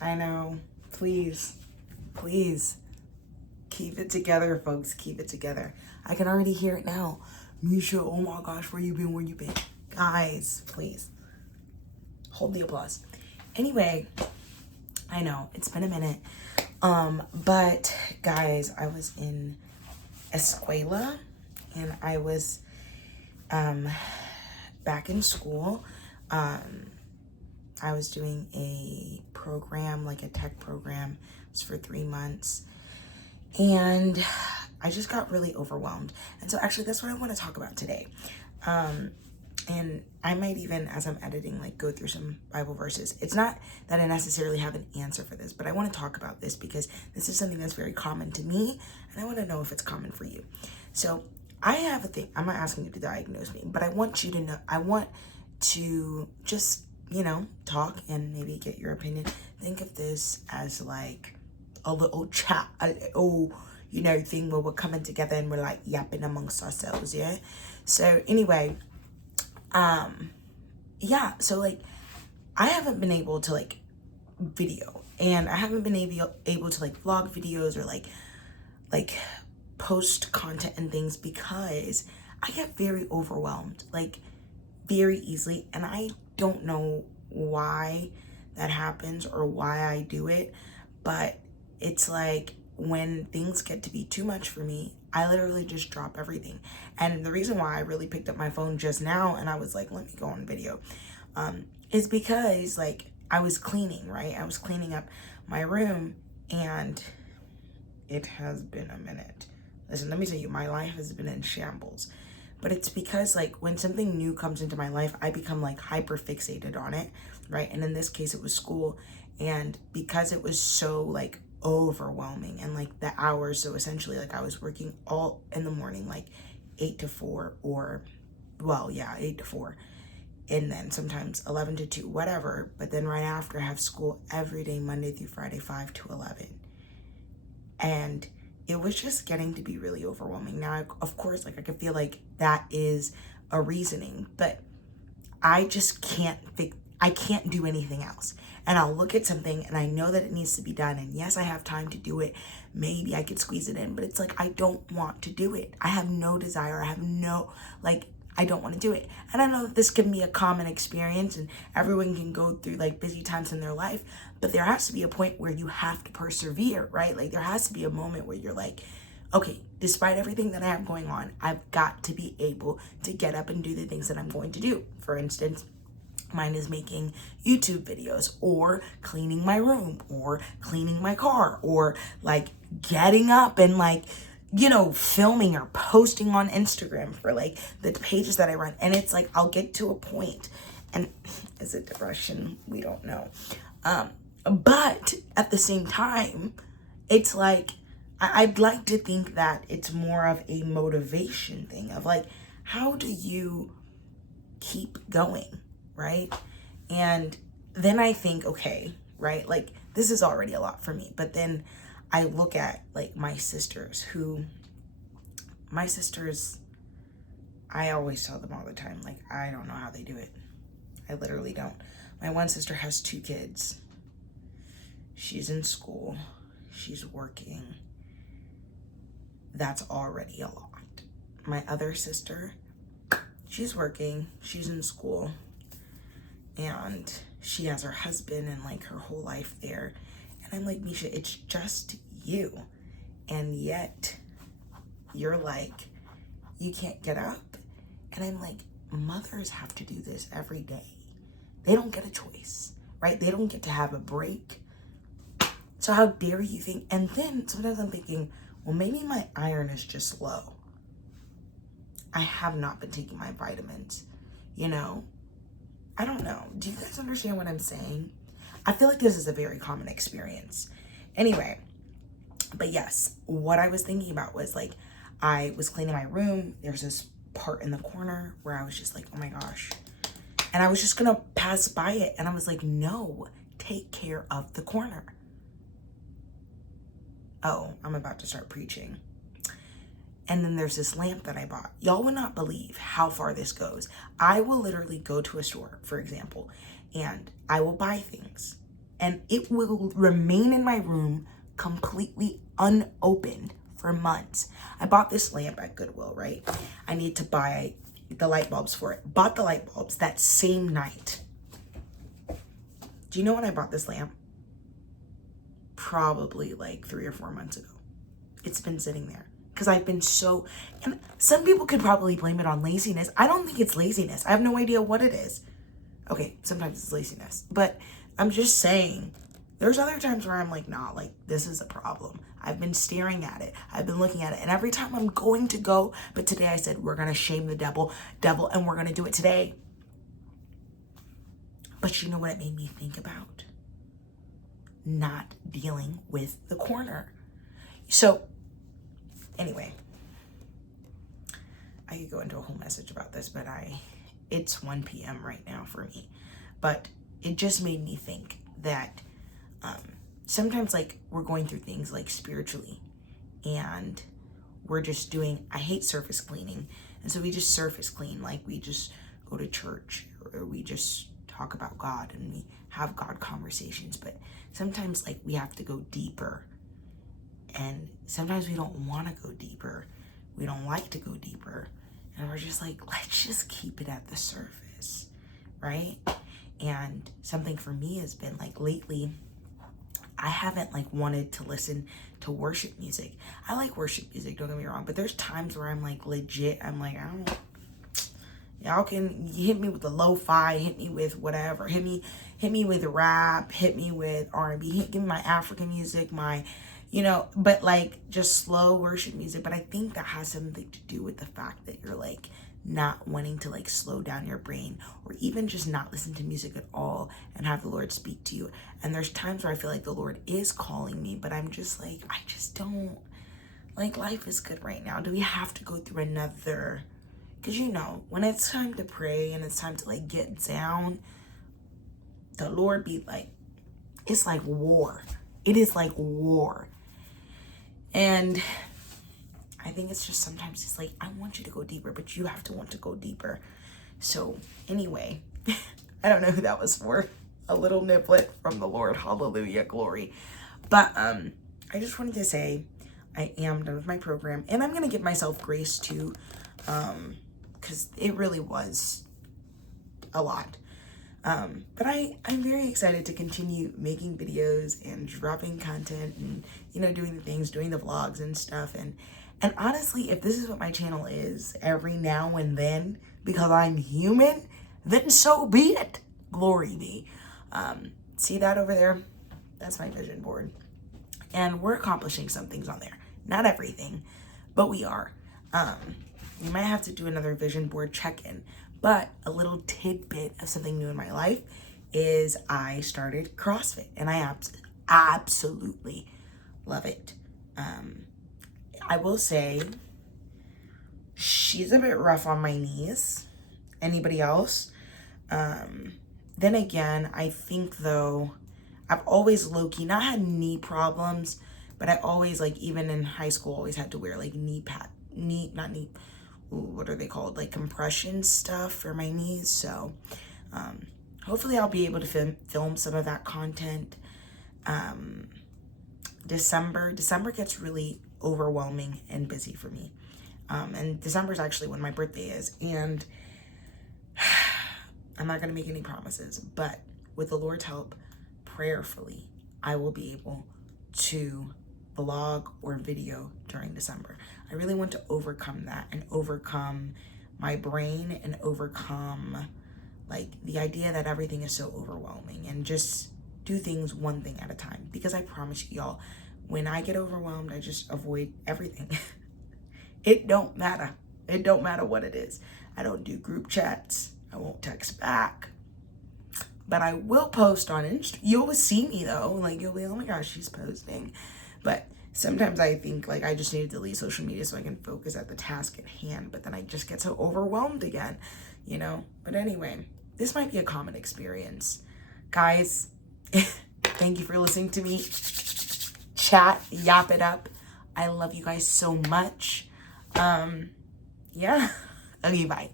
I know. Please, please keep it together, folks. Keep it together. I can already hear it now. Misha, oh my gosh, where you been? Where you been? Guys, please hold the applause. Anyway, I know it's been a minute. But guys, I was in Escuela and I was back in school. I was doing a program, like a tech program. It was for 3 months. And I just got really overwhelmed. And so actually that's what I want to talk about today. And I might even, as I'm editing, like go through some Bible verses. It's not that I necessarily have an answer for this, but I want to talk about this because this is something that's very common to me. And I want to know if it's common for you. So I have a thing. I'm not asking you to diagnose me, but I want you to know, I want to just, talk and maybe get your opinion. Think of this as like a little chat, thing where we're coming together and we're like yapping amongst ourselves, yeah? So anyway, so like I haven't been able to like video, and I haven't been able to like vlog videos or like post content and things because I get very overwhelmed, like very easily, and I don't know why that happens or why I do it, but it's like when things get to be too much for me, I literally just drop everything. And the reason why I really picked up my phone just now and I was like, let me go on video, is because like I was cleaning, right? I was cleaning up my room and it has been a minute. Listen, let me tell you, my life has been in shambles. But it's because like when something new comes into my life, I become like hyper fixated on it, right? And in this case, it was school. And because it was so like overwhelming and like the hours, so essentially like I was working all in the morning, like 8 to 4 or, 8 to 4. And then sometimes 11 to 2, whatever. But then right after I have school every day, Monday through Friday, 5 to 11. And it was just getting to be really overwhelming. Now, of course, like I could feel like that is a reasoning, but I just I can't do anything else. And I'll look at something and I know that it needs to be done. And yes, I have time to do it. Maybe I could squeeze it in, but it's like, I don't want to do it. I have no desire. I don't want to do it. And I know that this can be a common experience and everyone can go through like busy times in their life, but there has to be a point where you have to persevere, right? Like there has to be a moment where you're like, okay, despite everything that I have going on, I've got to be able to get up and do the things that I'm going to do. For instance, mine is making YouTube videos or cleaning my room or cleaning my car or like getting up and like, filming or posting on Instagram for like the pages that I run. And it's like, I'll get to a point and is it depression? We don't know. But at the same time, it's like, I'd like to think that it's more of a motivation thing of like, how do you keep going, right? And then I think, okay, right, like this is already a lot for me. But then I look at like my sisters, I always tell them all the time, like, I don't know how they do it. I literally don't. My one sister has 2 kids. She's in school. She's working. That's already a lot. My other sister, she's working. She's in school. And she has her husband and like her whole life there. And I'm like, Misha, it's just you. And yet you're like, you can't get up. And I'm like, mothers have to do this every day. They don't get a choice, right? They don't get to have a break. So how dare you think? And then sometimes I'm thinking, well, maybe my iron is just low. I have not been taking my vitamins, I don't know. Do you guys understand what I'm saying? I feel like this is a very common experience. Anyway, but yes, what I was thinking about was like, I was cleaning my room. There's this part in the corner where I was just like, oh my gosh. And I was just gonna pass by it. And I was like, no, take care of the corner. Oh, I'm about to start preaching. And then there's this lamp that I bought. Y'all would not believe how far this goes. I will literally go to a store, for example, and I will buy things. and it will remain in my room completely unopened for months. I bought this lamp at Goodwill, right? I need to buy the light bulbs for it. Bought the light bulbs that same night. Do you know when I bought this lamp? Probably like 3 or 4 months ago. It's been sitting there because I've been so, and some people could probably blame it on laziness. I don't think it's laziness. I have no idea what it is. Okay, sometimes it's laziness, but I'm just saying there's other times where I'm like, nah, like this is a problem. I've been staring at it. I've been looking at it. And every time I'm going to go, but today I said, we're going to shame the devil, and we're going to do it today. But you know what it made me think about? Not dealing with the corner. So anyway, I could go into a whole message about this, but it's 1 p.m. right now for me. But it just made me think that sometimes like we're going through things like spiritually, and we're just doing, I hate surface cleaning. And so we just surface clean, like we just go to church, or we just talk about God and we have God conversations. But sometimes like we have to go deeper, and sometimes we don't want to go deeper. We don't like to go deeper, and we're just like, let's just keep it at the surface, right? And something for me has been like lately, I haven't like wanted to listen to worship music. I like worship music, don't get me wrong, but there's times where I'm like legit, I'm like, I don't, y'all can hit me with the lo-fi, hit me with whatever, hit me with rap, hit me with R&B, give me my African music, my, you know, but like just slow worship music. But I think that has something to do with the fact that you're like not wanting to like slow down your brain, or even just not listen to music at all and have the Lord speak to you. And there's times where I feel like the Lord is calling me, but I'm just like, I just don't, like, life is good right now. Do we have to go through another? Because you know, when it's time to pray and it's time to like get down, the Lord be like, it's like war. It is like war. And I think it's just sometimes it's like, I want you to go deeper, but you have to want to go deeper. So anyway, I don't know who that was for. A little niblet from the Lord. Hallelujah, glory. But I just wanted to say I am done with my program, and I'm going to give myself grace too, because it really was a lot. But I'm very excited to continue making videos and dropping content and, you know, doing the things, doing the vlogs and stuff. And honestly, if this is what my channel is every now and then, because I'm human, then so be it. Glory be. See that over there? That's my vision board. And we're accomplishing some things on there. Not everything, but we are. We might have to do another vision board check-in. But a little tidbit of something new in my life is I started CrossFit, and I absolutely love it. I will say she's a bit rough on my knees. Anybody else? Then again, I think though, I've always low-key not had knee problems, but I always, like, even in high school, always had to wear like what are they called? Like compression stuff for my knees. So hopefully I'll be able to film some of that content. December gets really overwhelming and busy for me. And December is actually when my birthday is. And I'm not going to make any promises, but with the Lord's help, prayerfully, I will be able to vlog or video during December. I really want to overcome that and overcome my brain and overcome like the idea that everything is so overwhelming, and just do things one thing at a time. Because I promise y'all, when I get overwhelmed, I just avoid everything. It don't matter. It don't matter what it is. I don't do group chats. I won't text back. But I will post on Insta. You'll see me though. Like, you'll be, oh my gosh, she's posting. But sometimes I think like I just need to delete social media so I can focus at the task at hand. But then I just get so overwhelmed again, you know? But anyway, this might be a common experience. Guys, thank you for listening to me chat, yap it up. I love you guys so much. Yeah. Okay, bye.